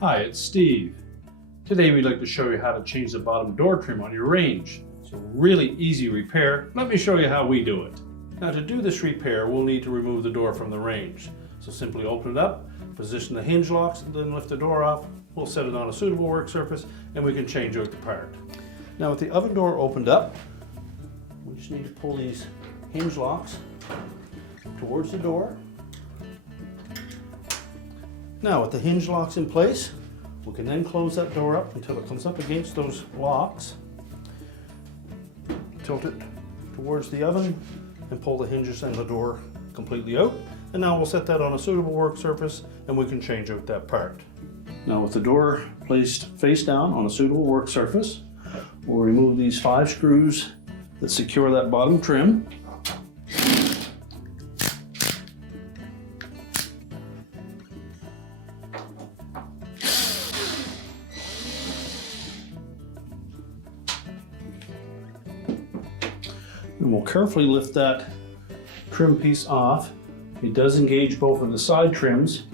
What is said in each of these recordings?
Hi, it's Steve. Today we'd like to show you how to change the bottom door trim on your Range. It's a really easy repair. Let me show you how we do it. Now to do this repair, we'll need to remove the door from the Range. So simply open it up, position the hinge locks, and then lift the door off. We'll set it on a suitable work surface and we can change out the part. Now with the oven door opened up, we just need to pull these hinge locks towards the door. Now with the hinge locks in place, we can then close that door up until it comes up against those locks. Tilt it towards the oven and pull the hinges and the door completely out. And now we'll set that on a suitable work surface and we can change out that part. Now with the door placed face down on a suitable work surface, we'll remove these 5 screws that secure that bottom trim. And we'll carefully lift that trim piece off. It does engage both of the side trims,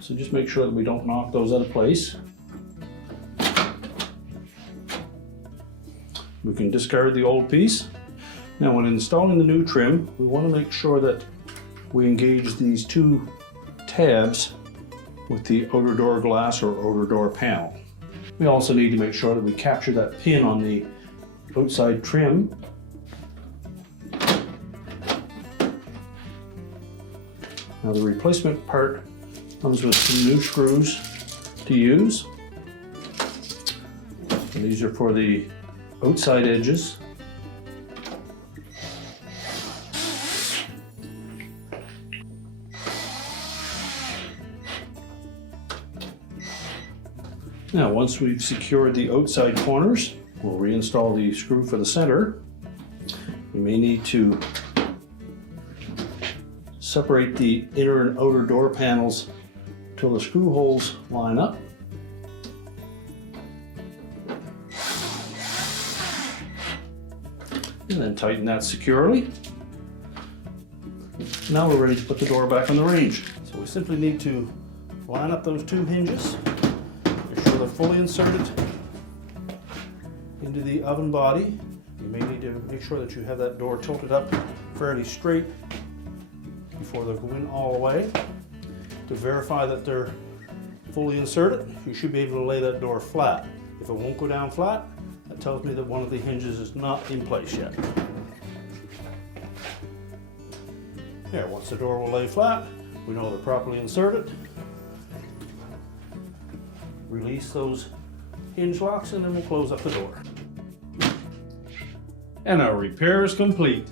so just make sure that we don't knock those out of place. We can discard the old piece. Now when installing the new trim, we want to make sure that we engage these 2 tabs with the outer door glass or outer door panel. We also need to make sure that we capture that pin on the outside trim. Now the replacement part comes with some new screws to use. And these are for the outside edges. Now once we've secured the outside corners, we'll reinstall the screw for the center. We may need to separate the inner and outer door panels till the screw holes line up. And then tighten that securely. Now we're ready to put the door back on the Range. So we simply need to line up those 2 hinges, make sure they're fully inserted into the oven body. You may need to make sure that you have that door tilted up fairly straight before they go in all the way. To verify that they're fully inserted, you should be able to lay that door flat. If it won't go down flat, that tells me that one of the hinges is not in place yet. There, once the door will lay flat, we know they're properly inserted. Release those hinge locks and then we'll close up the door. And our repair is complete.